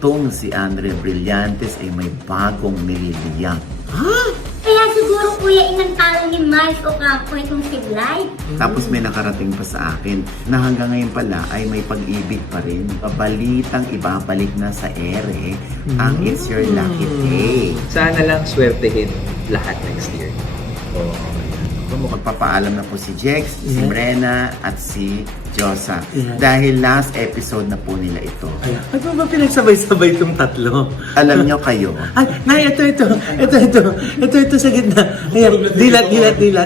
itong si Andrea Brillantes ay may bagong nililiyak. Kaya siguro kuya inantalo ni Miles Ocampo itong si Blythe. Tapos may nakarating pa sa akin na hanggang ngayon pala ay may pag-ibig pa rin. Balitang ibabalik na sa ere ang It's Your Lucky Day. Sana lang swertehin lahat next year. Magpapaalam na po si Jex, si Brenna at si Josa. Yeah. Dahil last episode na po nila ito. Ano ba pinagsabay-sabay itong tatlo? Alam nyo kayo, Ay, nay, ito sa gitna. Ayan, dilat.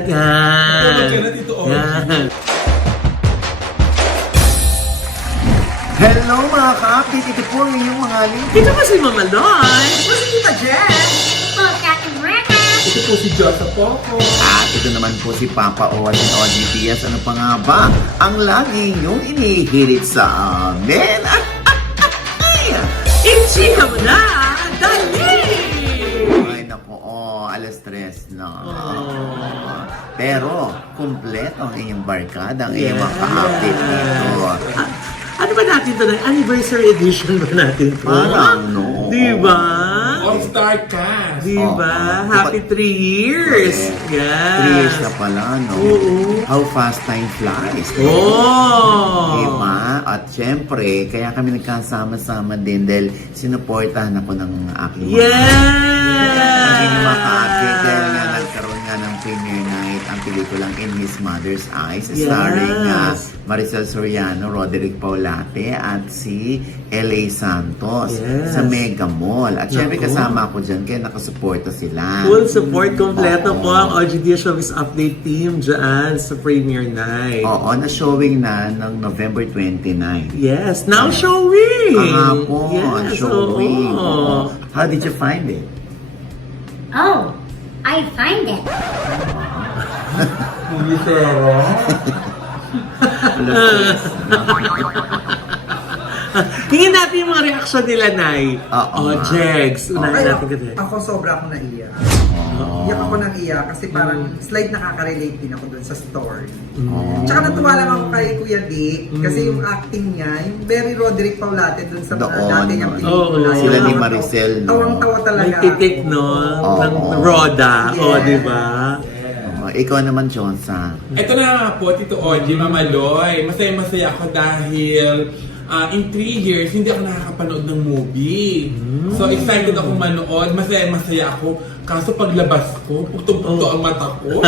Yan. Yan. hello mga ka-update! Ito po ang inyong mga link. Ito ba si Mama Loy? Ito si Tita Jen. Ito si Ate Brenna. Ito po si Josa Poco. At ito naman po si Papa O at si OGPS. Ano pa nga ba ang lagi niyong inihirit sa amin? Ichiha mo na! Dali! Ay naku, alas 3 na. Pero, kumpleto ang inyong barkada, ang inyong mga ka-update dito. Ano ba natin ito? Anniversary edition ba natin ito? Parang, no. Diba? All-Star Cast. Diba? Happy 3 years! Yes! 3 years na pala, no? Oo. How fast time flies. Oh! Diba? At syempre, kaya kami nagkasama-sama din dahil sinuportahan ako ng aking Yes! Ang mga ka-update dahil nga nagkaroon nga ng premiere night ang pelikulang In His Mother's Eyes starring Maricel Soriano, Roderick Paulate at si L.A. Santos sa Mega Mall. At syempre kasama ako dyan kaya nakasuporta sila. Full support kompleto po ang OGD Showbiz Update team dyan sa premiere night. Oo, na-showing na ng November 29. Yes, now showing! Kahapon, showing. oo. How did you find it? Oh, I find it. Tingin natin yung mga reaction nila, Nay. Oo. Jegs. Unahin natin kasi. Ako sobra akong naiyak. Iyak ako ng iyak kasi parang slide nakaka-relate din ako dun sa story. Tsaka natuwa lang ako kay Kuya Dick kasi yung acting niya, yung very Roderick Paulate dun sa mga Doon, dati niyang no? pelikula. Oo. Sila ni Yung Maricel, no? Tawang-tawa talaga. May titik, no? Ng Roda. O, Yes. diba? Ikaw naman, Johnson. Ito na nga po, Tito Oji, Mama Loy. Masaya-masaya ako dahil in 3 years, hindi ako nakakapanood ng movie. So, excited ako manood. Masaya-masaya ako. Kaso paglabas ko, putong-puto ang mata ko.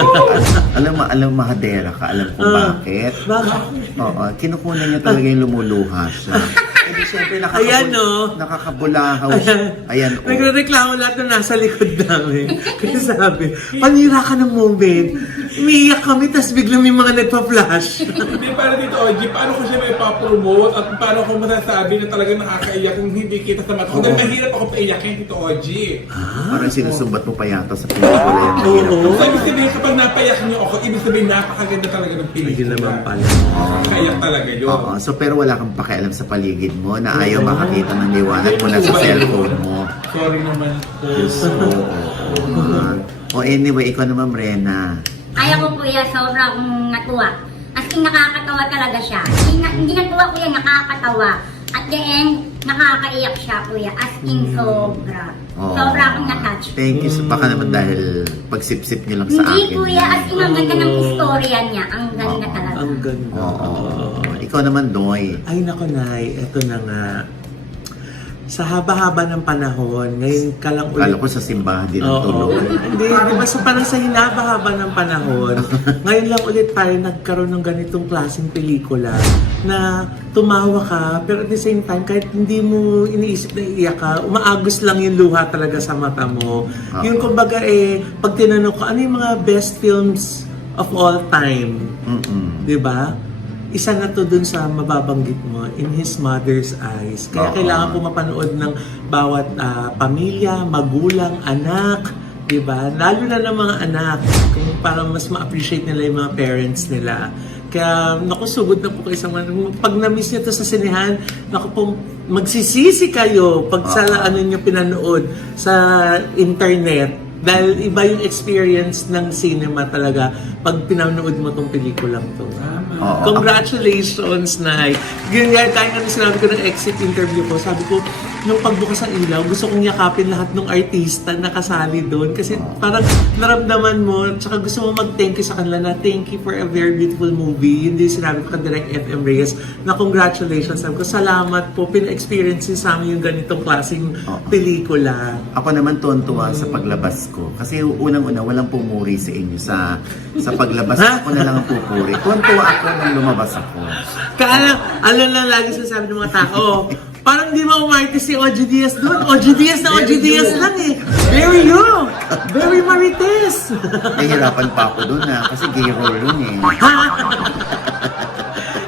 alam mahadera ka, alam kung bakit. Bakit? Oo, kinukunan niya talaga yung lumuluha siya. Hindi siyempre Ayan, no? nakakabulahaw siya. Ayan, oh. Nagre-reklamo lahat na nasa likod namin. Kasi sabi, panira ka ng moment. Umiiyak kami, tas biglang may mga nagpa-flash. Hindi, para Tito Oji, paano ko siya may papromote at paano ko masasabi na talagang nakakaiyak kung hindi kita sa mata ko. Dahil mahirap ako paiyakin, Tito Oji. Parang sinusumbat mo pa yata sa pelikula yung mahirap. Oo. So, ibig sabihin, kapag napayak niyo ako, ibig sabihin, napakaganda talaga ng Ayun pelikula. naman pala. Nakakaiyak talaga yun. Oo, so pero wala kang pakialam sa paligid mo na ayaw makakita ng liwanag mo na sa cellphone mo. Sorry naman po. Diyos ko, oo. Anyway, ikaw naman, Brenna. Kaya ko kuya, sobra akong natuwa. As in, nakakatawa talaga siya. Hindi natuwa kuya, nakakatawa. At the end, nakakaiyak siya kuya. As in, sobra. Oo. Sobra akong na-touch. Thank you. Baka naman dahil pagsip-sip niyo lang sa Hindi akin. kuya, as in, ang ganda ng istorya niya. Ang ganda Oo. talaga. Ang ganda. Oo. Ikaw naman, Doy. Ay nako, Nay, eto na nga. Sa haba-haba ng panahon, ngayon ka lang Kala ulit. ko sa simbahan din ang Oo. tulog. Hindi, di ba so parang sa hinaba-haba ng panahon, ngayon lang ulit tayo nagkaroon ng ganitong klaseng pelikula na tumawa ka, pero at the same time, kahit hindi mo iniisip na iiyak ka, umaagos lang yung luha talaga sa mata mo. Yung kumbaga pag tinanong ko, ano yung mga best films of all time? Di ba? Isa na to dun sa mababanggit mo, In His Mother's Eyes. Kaya kailangan po mapanood ng bawat pamilya, magulang, anak, di ba? Lalo na ng mga anak, kung para mas ma-appreciate nila yung mga parents nila. Kaya, naku, sugod na po kayo sa mga, pag na-miss nyo to sa sinehan, naku po, magsisisi kayo pag sa ano nyo pinanood sa internet. Dahil iba yung experience ng cinema talaga pag pinanood mo tong pelikulang to. Oo. Congratulations, Nay! Ganyan, kahit ano sinabi ko ng exit interview ko, sabi ko, nung pagbukas ng ilaw, gusto kong yakapin lahat ng artista na kasali doon. Kasi parang naramdaman mo, tsaka gusto mo mag-thank you sa kanila na thank you for a very beautiful movie. Yun din sinabi ko ka Direk FM Reyes na congratulations. Sabi ko, salamat po, pina-experience niyo sa amin yung ganitong klaseng pelikula. Ako naman tuwan-tuwa sa paglabas ko. Kasi unang-una, walang pumuri sa inyo sa paglabas. Ako na lang ang pupuri. Tuwan-tuwa ako nang lumabas ako. Alam lang lagi sinasabi ng mga tao, parang di ba umariti si OG Diaz doon? OG Diaz na OG Diaz lang eh. Very young. Very marites. Nahihirapan pa ako doon kasi gay role yun eh.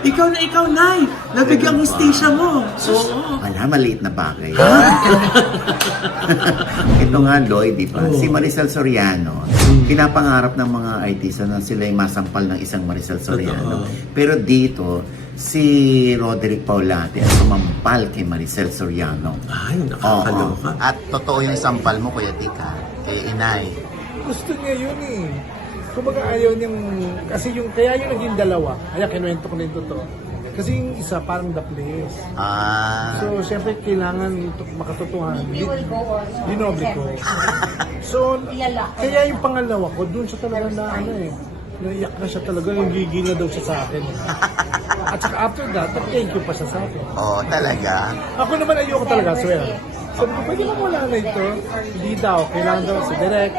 Ikaw, Nay. Nabigyan hustisya mo. Oo. Wala, maliit na bagay. Ito nga, Lloyd, di ba? Si Maricel Soriano, pinapangarap ng mga artista na sila yung masampal ng isang Maricel Soriano. Totoo. Pero dito, si Roderick Paulate ang sumampal kay Maricel Soriano. Ay, nakakaloka. At totoo yung sampal mo, Kuya Tika, kay Inay. Gusto niya yun eh. Kumbaga ayaw niyang, kasi yung, kaya yung naging dalawa, kaya kinuwento ko na yung totoo. Kasi yung isa parang the place. So, siyempre kailangan makatotohanan. Dinoble ko. So, kaya yung pangalawa ko, dun siya talaga na ano eh. Naiyak na siya talaga, yung gigil na daw siya sa akin. At saka after that, thank you pa siya sa akin. Oo, talaga. Ako naman ayoko talaga, swear. Sabi ko, pwede lang wala na ito. Hindi daw, kailangan daw sa direct,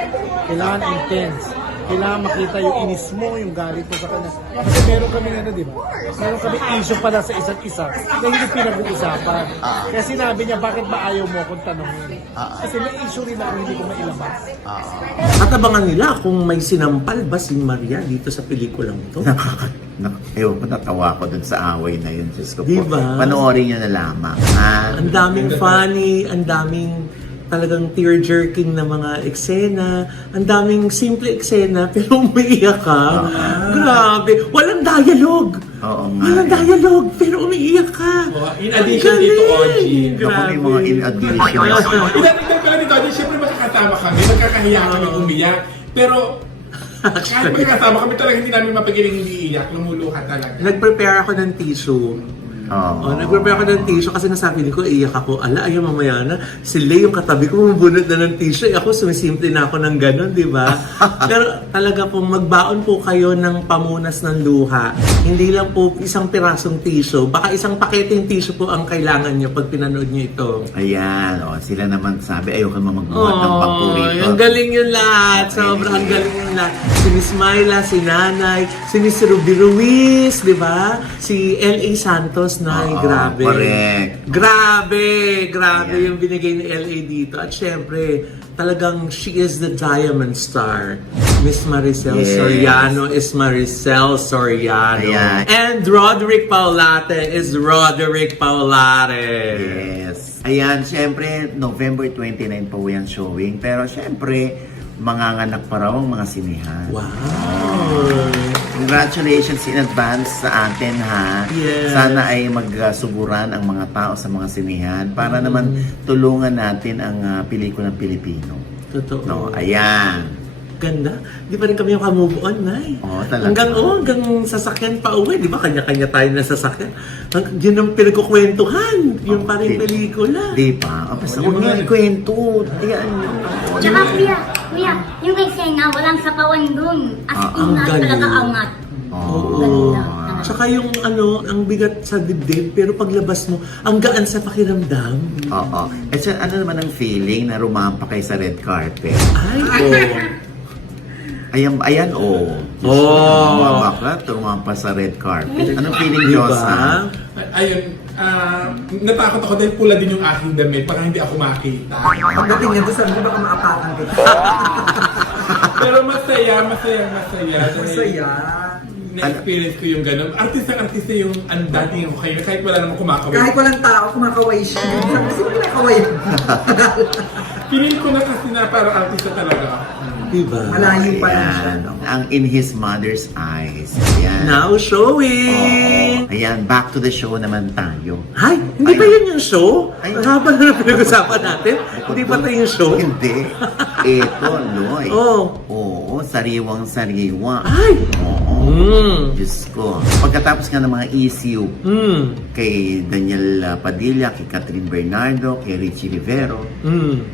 kailangan intense. Kailangan makita yung inis mo, yung galit mo sa kanya. Kasi meron kami ano, di ba? Meron kami issue pala sa isa't isa na hindi pinag-uusapan. Kaya sinabi niya, bakit ba ayaw mo akong tanongin? Kasi may issue rin ako hindi ko mailabas. At abangan nila kung may sinampal ba si Maria dito sa pelikulang ito. Ewan ko, natawa ko dun sa away na yun. Diyos ko po. Diba? Panoorin nyo na lamang. Ang daming funny, ang daming talagang tear-jerking na mga eksena, ang daming simple eksena, pero umiiyak ka. Grabe. Walang dialogue. Oo nga. Walang dialogue, pero umiiyak ka. In addition dito, OG. Ako may mga in addition. Idagdag pala dito, OG, syempre magkakasama kami, magkakahiya kami umiyak. Pero kahit magkakasama kami talaga hindi namin mapigiling hindi iyak, lumuluha talaga. Nag-prepare ako ng tissue. Oo. Nag-prepare ako ng tissue kasi nasabi ko, iyak ako. Ala, ayaw mamaya na. Sila yung katabi ko, bumubunot na ng tissue. Ako, sumisimple na ako ng gano'n, di ba? Pero talaga po, magbaon po kayo ng pamunas ng luha. Hindi lang po isang pirasong tissue. Baka isang paketeng tissue po ang kailangan nyo pag pinanood nyo ito. Ayan, sila naman sabi, ayaw ka magbuhat ng pagpurito. Ang galing yun lahat. Sobrang galing yun lahat. Si Miss Myla, si Nanay, si Miss Ruby Ruiz, di ba? Si L.A. Santos na, grabe. Correct. Grabe Yeah. yung binigay ni L.A. dito. At syempre, talagang she is the diamond star. Miss Maricel Yes. Soriano is Maricel Soriano. Ayan. And Roderick Paulate is Roderick Paulate. Yes. Ayan, syempre, November 29 po yan showing. Pero syempre, manganganak pa raw ang mga sinihan. Wow! Congratulations in advance sa atin, ha? Yes. Sana ay magsuburan ang mga tao sa mga sinihan para naman tulungan natin ang pelikulang Pilipino. Totoo. No, ayan. Ganda. Di pa rin kami yung move on, Nay. Oo, talaga. Hanggang sasakyan pa uwi. Di ba kanya-kanya tayo na sasakyan? Yun ang pinagkukwentuhan. Yung pa rin pelikula. Di ba? Basta huwag nga ikwento. Ayan. Tsaka kuya, yung eksena, walang sapawan dun. As in ang na galing. talaga angat. Oo. Ganda. Tsaka yung ang bigat sa dibdib, pero paglabas mo, ang gaan sa pakiramdam. Oo. At so, ano naman ang feeling na rumampa kayo sa red carpet? Ay, Ayan, Tumampa sa red carpet. Anong feeling, Diba? Diyosa? Ayun, natakot ako dahil pula din yung aking damit para hindi ako makita. Pagdating niya doon, sabi ko baka maapakan kita. Pero masaya. Masaya. Na-experience ko yung gano'n. Artista yung ang dating ako kayo kahit wala namang kumakawin. Kahit walang tao, kumakaway siya. Sino kinakaway? Piling ko na kasi na parang artista talaga. diba? Malayo pa lang siya. Ayan. Ang In His Mother's Eyes. Ayan. Now showing! Oo. Ayan, back to the show naman tayo. Ay, hindi ba yun yung show? Ay. Ang haba na pinag-usapan natin. Hindi pa tayo yung show? Hindi. Ito, Loy. Oo. Oo, sariwang-sariwa. Ay! Oo. Diyos ko. Pagkatapos nga ng mga issue kay Daniel Padilla, kay Catherine Bernardo, kay Richie Rivero,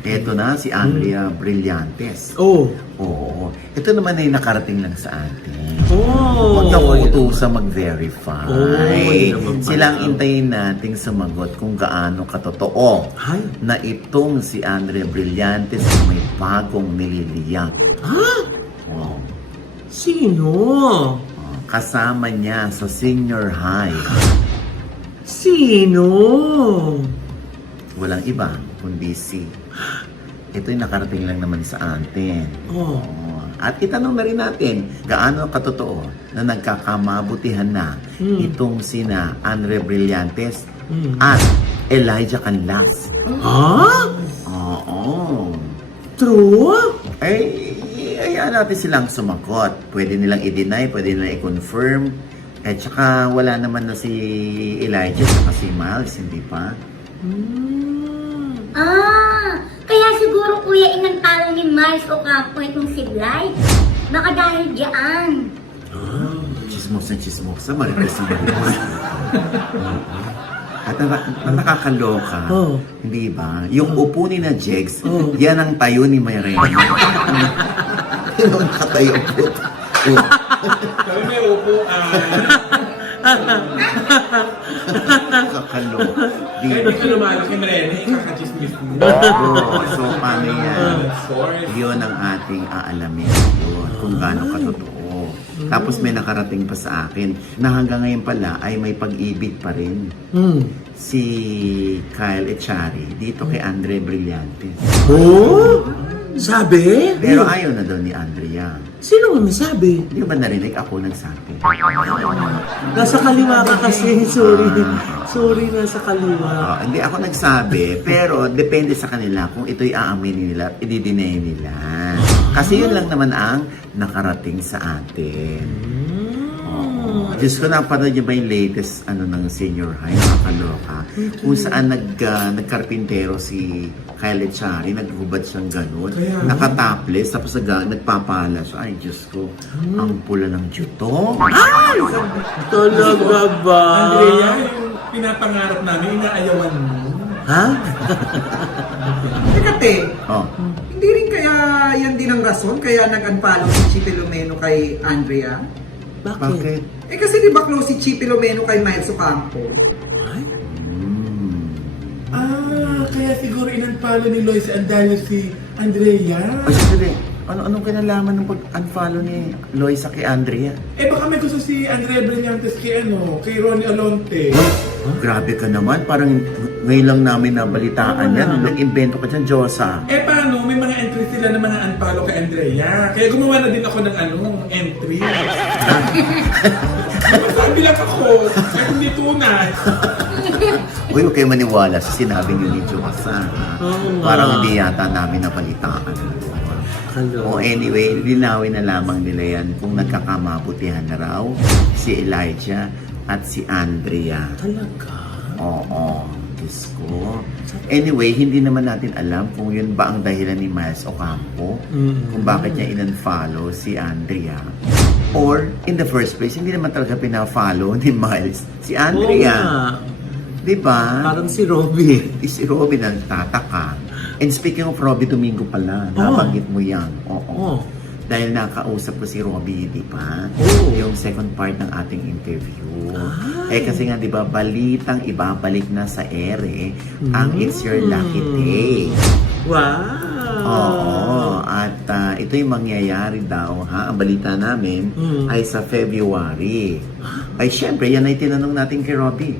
eto na si Andrea Brillantes. Oh. Oo. Ito naman ay nakarating lang sa atin. Oh. Huwag ka uutusan mag-verify. Oh, yun naman pala. Silang intayin nating sumagot kung gaano katotoo Ay. na itong si Andrea Brillantes ay may bagong nililiyak. Ha? Oh. Sino? Kasama niya sa senior high. Sino? Walang iba kundi si... Ito'y nakarating lang naman sa atin. Oh. Oo. At itanong na rin natin, gaano katotoo na nagkakamabutihan na itong sina Andre Brillantes at Elijah Canlas. Ha? Oo. True? Ay, hayaan natin silang sumagot. Pwede nilang i-deny, pwede nilang i-confirm. At saka wala naman na si Elijah at si Miles, hindi pa? Kaya siguro kuya inantalo ni Miles Ocampo itong si Blythe. Baka dahil diyan. Chismosa, marites na marites. At nakakaloka, hindi ba? Yung upo ni na Jegs, yan ang tayo ni Mayrena. Yung nakatayo po. Kami may upuan. Nakakaloka. Di Kaya hindi ka lumalaki, Marena, ikakachismis mo. So, paano yan? Source. Yun ang ating aalamin yun, kung gaano katotoo. Tapos may nakarating pa sa akin na hanggang ngayon pala ay may pag-ibig pa rin si Kyle Echari dito kay Andre Brillantes. Oh? Sabi? Pero ayaw na daw ni Andrea. Sino mo nasabi? Hindi ba narinig ako nagsabi? Nasa kaliwa ka kasi. Sorry, nasa kaliwa. Hindi ako nagsabi, pero depende sa kanila kung ito'y aaminin nila at i-deny nila. Kasi yun lang naman ang nakarating sa atin. Diyos ko, napanood niyo ba yung latest ng senior high? Nakakaloka. Kung saan nagkarpintero si Kyle Echari, naghubad siyang ganun. Nakatopless, tapos nagpapala siya. Ay, Diyos ko, ang pula ng juto. Ay! Talaga ba? Andrea, yung pinapangarap namin, inaayawan mo. Ha? Teka, te. Oh. Hindi rin kaya yan din ang rason kaya nag-unfollow si Chi Filomeno kay Andrea? Bakit? Eh kasi di ba close si Chi Filomeno kay Miles Ocampo? Kaya siguro inunfollow ni Lois and dahil si Andrea. Ay, sandali. Anong kinalaman ng pag-unfollow ni Loisa kay Andrea? Eh baka may gusto si Andrea Brillantes kay Ronnie Alonte. Grabe ka naman. Parang ngayon lang namin nabalitaan yan. Nag-invento ka dyan, Diyosa. Eh paano? May mga entry sila na mga unfollow kay Andrea. Kaya gumawa na din ako ng entry. Masabi lang ako. Kahit hindi tunay. Uy, huwag kayo maniwala sa sinabi ni Diyosa. Parang hindi yata namin nabalitaan. Hello. O anyway, linawin na lamang nila yan kung nagkakamabutihan na raw si Elijah at si Andrea. Talaga? Oo, Diyos ko. Anyway, hindi naman natin alam kung yun ba ang dahilan ni Miles Ocampo, kung bakit niya in-unfollow si Andrea. Or, in the first place, hindi naman talaga pina-follow ni Miles si Andrea. Diba? Parang si Robby. Si Robby nagtataka. And speaking of Robby Domingo pala, nabanggit mo yan. Oo. Dahil nakausap ko si Robby, di ba? Yung second part ng ating interview. Kasi nga, di ba, balitang ibabalik na sa ere ang It's Your Lucky Day. Wow! Oo. At ito yung mangyayari daw, ha? Ang balita namin ay sa February. Ay, syempre, yan ay tinanong natin kay Robby.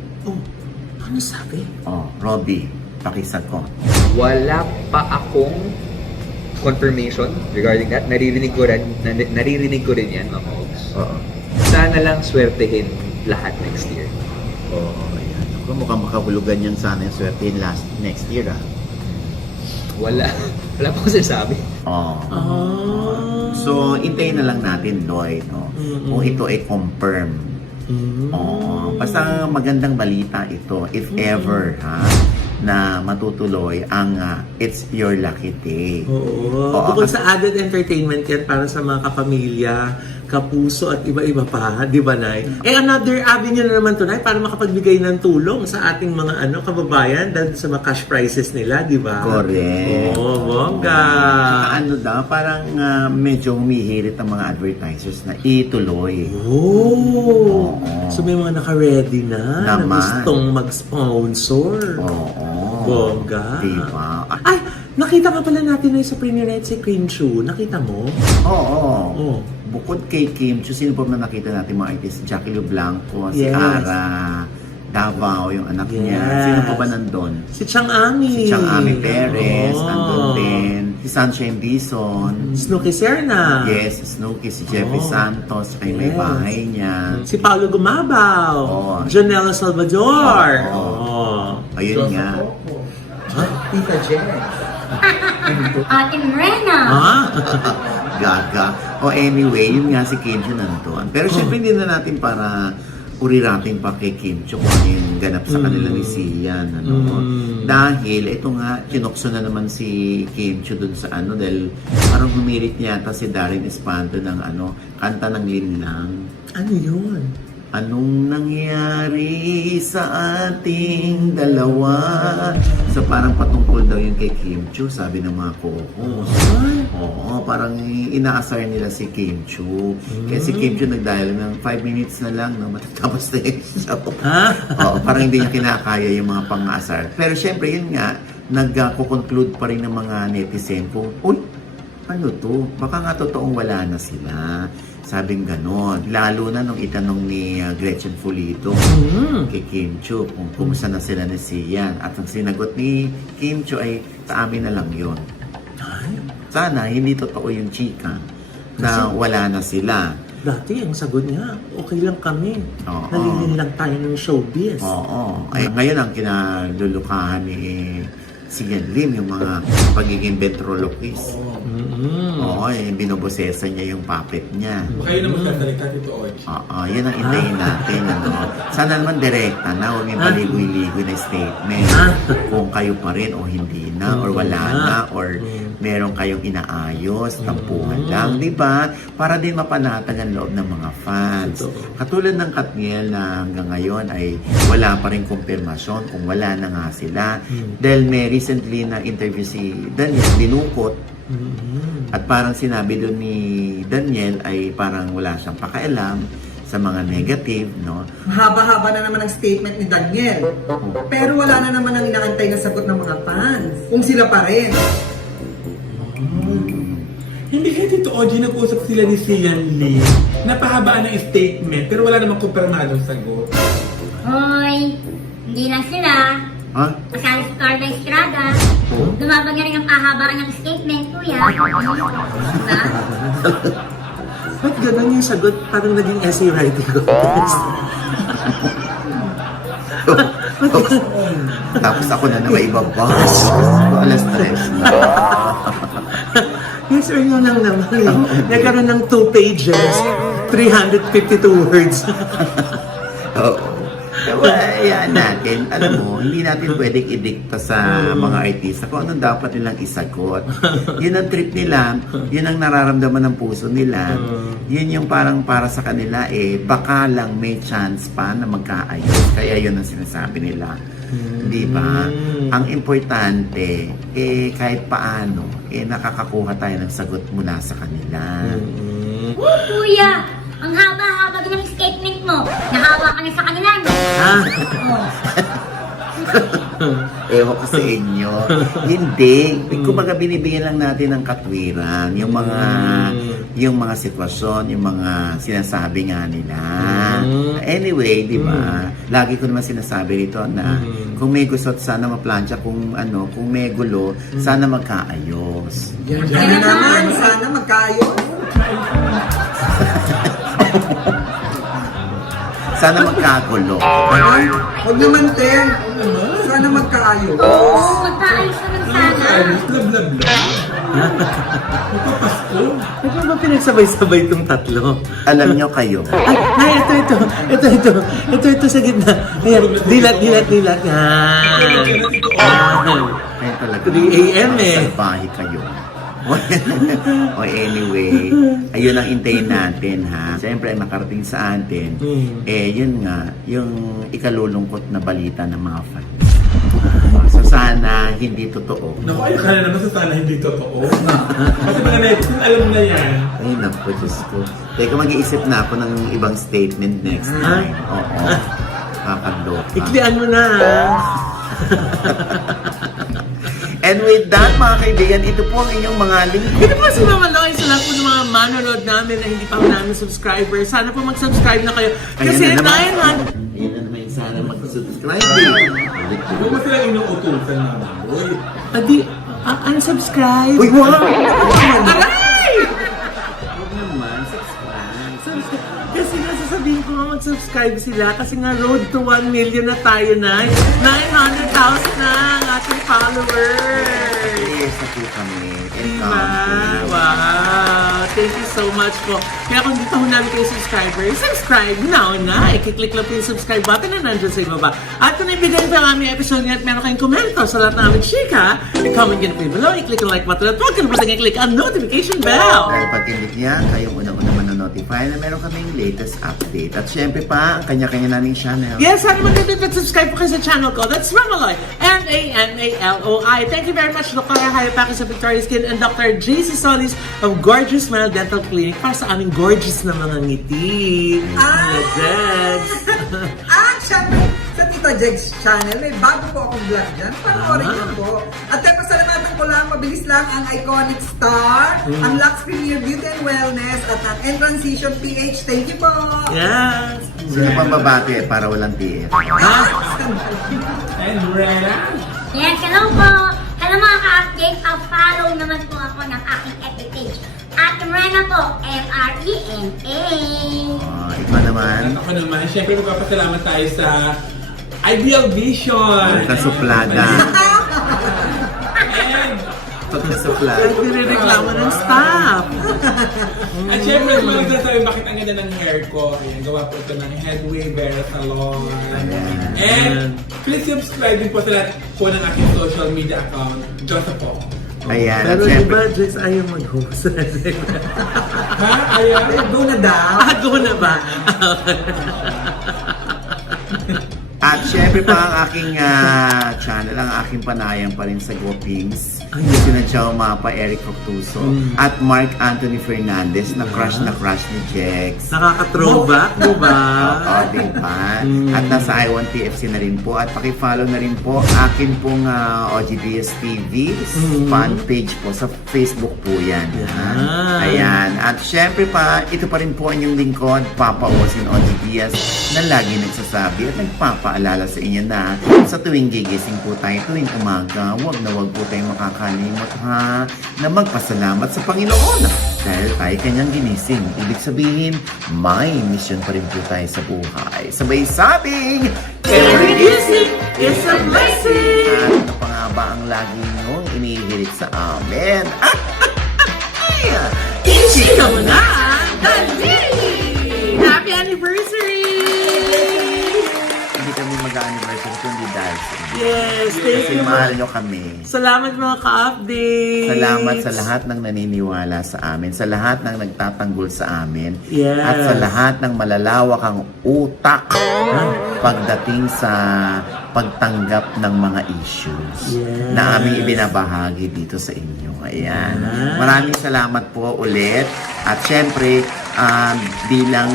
Ano sabi? Robby, pakisagot. Wala pa akong confirmation regarding that. Naririnig ko rin yan, mga folks. Sana lang swertehin lahat next year. Ayan. Mukhang makahulugan yan sana yung swerte next year, ah. Wala pa akong sinasabi. So, intayin na lang natin, Lloyd, no? Kung ito ay confirm. Basta magandang balita ito, if ever, ha? na matutuloy ang It's Your Lucky Day. Oo. Oo, Bukod kasi- sa added entertainment yan para sa mga kapamilya, kapuso at iba-iba pa, di ba, Nay? Another avenue na naman to, Nay, para makapagbigay ng tulong sa ating mga kababayan dahil sa mga cash prizes nila, di ba? Correct. Oo, bongga. Ano daw, parang medyo humihirit ang mga advertisers na ituloy. Oh! Oo. So may mga naka-ready na Naman. gustong mag-sponsor. Oo. Bongga. Diba? Ay, nakita nga pala natin na sa Premier Night si Queen Chu. Nakita mo? Oo. Oo. Bukod kay Kim Chu, sino pa man nakita natin mga artist? Jackie Lu Blanco, si Yes. Ara Davao, yung anak niya. Yes. Sino pa ba nandun? Si Chang Ami. Si Chang Ami Perez, Oo. nandun din. Si Sunshine Dizon. Snooki Serna. Yes, si Snooki, si Jeffrey Oo. Santos, kay may Yes. bahay niya. Si Paolo Gumabaw. Oo. Janela Salvador. Oo. Oo. Ayun nga. Tita Jen. Ate Morena. Ah? Gaga. O anyway, yun nga si Kim Chu nandun. Pero syempre hindi na natin para urirating pa kay Kim Chu kung ano yung ganap sa kanila ni Sian. Ano? Dahil ito nga, kinukso na naman si Kim Chu dun sa dahil parang humirit niya yata si Darren Espanto ng kanta ng Linlang. Ano yun? Anong nangyari sa ating dalawa? So parang patungkol daw yun kay Kim Chu, sabi ng mga co-host. Oo, parang inaasar nila si Kim Chu. Kaya si Kim Chu nag-dial ng 5 minutes na lang na matatapos na yung show. Oo, parang hindi niya kinakaya yung mga pang-aasar. Pero syempre yun nga, nag-conclude pa rin ng mga netizen kung, uy, ano to? Baka nga totoong wala na sila. Sabing ganon. Lalo na nung itanong ni Gretchen Fulito kay Kim Chu kung kumusta na sila ni Sian. At ang sinagot ni Kim Chu ay sa amin na lang yun. Sana hindi totoo yung chika na wala na sila. Dati, ang sagot niya, okay lang kami. Oo. Nalilin lang tayo ng showbiz. Oo. Ay, ngayon ang kinalulukahan ni Sian Lim, yung mga pagiging ventriloquist. Oo, binobosesa niya yung puppet niya. Kayo na magsasalita, Tito Oji. Oo, yun ang intayin natin. Sana naman direkta na, huwag yung paligoy-ligoy na statement. Kung kayo pa rin o hindi na, or wala na, or meron kayong inaayos, tampuhan lang, di ba? Para din mapanatag ang loob ng mga fans. Katulad ng Katniel na hanggang ngayon ay wala pa rin kumpirmasyon kung wala na nga sila. Dahil may recently na interview si Daniel, dinukot. At parang sinabi doon ni Daniel ay parang wala siyang pakialam sa mga negative, no? Haba-haba na naman ang statement ni Daniel. Pero wala na naman ang inaantay na sagot ng mga fans. Kung sila pa rin. Hindi kaya Tito Oji nag-usap sila ni Sian Lee. Napahabaan ng statement pero wala namang kumpirmadong sagot. Hoy, hindi lang sila. Ha? Kasali si Carla Estrada. Lumabag na rin ang kahabaan ng statement, kuya. Diba? Ba't ganun yung sagot? Parang naging essay writing contest. Tapos ako na naman ibabas. Alas 3 na. Yes or no lang naman. Nagkaroon ng 2 pages, 352 words. Oo. Pero ayan natin, alam mo, hindi natin pwedeng idikta sa mga artista kung anong dapat nilang isagot. Yun ang trip nila, yun ang nararamdaman ng puso nila. Yun yung parang para sa kanila baka lang may chance pa na magkaayos. Kaya yun ang sinasabi nila. Di ba? Ang importante, kahit paano, nakakakuha tayo ng sagot mula sa kanila. Kuya, ang haba-haba ng statement mo. Nahawa ka na sa kanila, no? Ewan ko sa inyo. Hindi. Kumbaga binibigyan lang natin ng katwiran. Yung mga sitwasyon, yung mga sinasabi nga nila. Anyway, di ba? Lagi ko naman sinasabi rito na kung may gusto sana maplansya, kung may gulo, sana magkaayos. Yan na naman. Sana magkaayos. Sana magkagulo. Ay, huwag naman, Ten. Sana magkaayos. Oo, magkaayos naman sana. Blah, blah, blah. Magpapasko. Ano ba pinagsabay-sabay itong tatlo? Alam nyo kayo. Ay, ito sa gitna. Ayan, dilat. Yan. Kaya talaga. 3 a.m. eh. Salbahe kayo. O anyway, ayun ang intayin natin ha. Siyempre makarating sa atin. Yun nga, yung ikalulungkot na balita ng mga fans. So sana hindi totoo. Naku, ayun ka na naman sa sana hindi totoo. Kasi mga netizen, alam na yan. Ay, naku, Diyos ko. Teka, mag-iisip na ako ng ibang statement next time. Oo. Kakaloka. Iklian mo na, ha? And with that, mga kaibigan, ito po ang inyong mga lingkod. Ito po si Mama Loy, sa lahat po ng mga manonood namin na hindi pa namin subscribers. Sana po mag-subscribe na kayo. Kasi Ayan na dahil naman. Ayan na naman yung sana mag-subscribe. Huwag mo sila inuutusan naman. Uy, Adi, unsubscribe. Uy, wow! Aray! Huwag naman, subscribe. Kasi nga sasabihin ko nga mag-subscribe sila kasi nga road to 1 million na tayo na. 900,000 na ang ating followers. Yes, na po kami. Diba? Wow! Thank you so much po. Kaya kung dito ho namin kayo subscribers, subscribe now na. I-click lang po yung subscribe button na nandun sa ibaba. At kung ibigay pa ang aming episode niya at meron kayong komento sa lahat ng aming chika, i-comment nyo na po yung below, i-click ang like button at huwag kalimutan i-click ang notification bell. Dahil pag click niya, kayong unang-una manonotify na meron kaming latest update. At syempre pa, ang kanya-kanya naming channel. Yes, sana mag-subscribe po kayo sa channel ko. That's Mamaloy, M-A-M-A-L-O-I. Thank you very much, Dr. Hayapakis of Victoria's Skin and Dr. JC Solis of Gorgeous Smile Dental Clinic para sa aming gorgeous na mga ngiti. Legends. Syempre, sa Tita Jegs channel, may bago po akong vlog dyan. Panoorin niyo po. At kaya pasalamatan ko lang, mabilis lang ang Iconic Star, ang Lux Premier Beauty and Wellness, at ang N-Transition PH. Thank you po! Yes. Sino pang babati para walang TF? and Rena. Yes, hello po! Hello mga ka-update, follow naman po ako ng aking FB page. At Rena po, M-R-E-N-A. Ikaw naman. At ako naman, syempre magpapasalamat tayo sa Ideal Vision. Pagkasuplada. And, Pagkasuplada. Kahit nirereklamo ng staff. at syempre, mga sabi bakit ang ganda ng hair ko. Ayan, gawa po ito ng Headway Vera Salon. And, please subscribe din po sa lahat po ng aking social media account. Joseph po. Ayan, at Pero syempre, diba, Jex, ayaw mag-host. Ha? Ayan. Go na daw! Ako na ba? At syempre pa ang aking channel, ang aking panayang pa rin sa GoPings. Sina Chao Mapa, Eric Octuso, at Mark Anthony Fernandez na crush ni Jex. Nakaka-throwback, diba? Oo, diba? At nasa I1 TFC na rin po. At pakifollow na rin po akin pong OGBS TV fan page po sa Facebook po yan. Ha? Ayan. At syempre pa, ito pa rin po ang inyong lingkod, Papa Osin OGBS, na lagi nagsasabi at nagpapaalala sa inyo na sa tuwing gigising po tayo, tuwing umaga, wag po tayong makakalimot ha, na magpasalamat sa Panginoon dahil tayo kanyang ginising. Ibig sabihin, may mission pa rin po tayo sa buhay. Sabay sabing, Every gising is a blessing! at ano pa nga ba ang lagi niyong inihirit sa amin? Ichi ka mo na! Dali! Happy anniversary! Hindi kami mag-anniversary kundi dahil sa inyo. Yes, thank Kasi you. mahal nyo kami. Salamat mga ka-updates! Salamat sa lahat ng naniniwala sa amin, sa lahat ng nagtatanggol sa amin, Yes. at sa lahat ng malalawakang utak pagdating sa pagtanggap ng mga issues Yes. na aming ibinabahagi dito sa inyo. Ayan. Maraming salamat po ulit. At syempre, bilang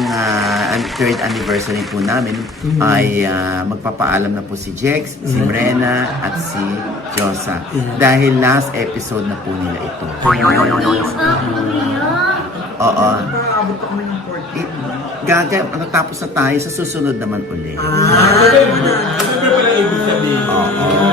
ang third anniversary po namin, ay magpapaalam na po si Jex, si Rena, at si Josa. Dahil last episode na po nila ito. Oo. Paabot ako man yung 14. Natapos na tayo sa susunod naman ulit. Siyempre pala ibig sabihin. Oo.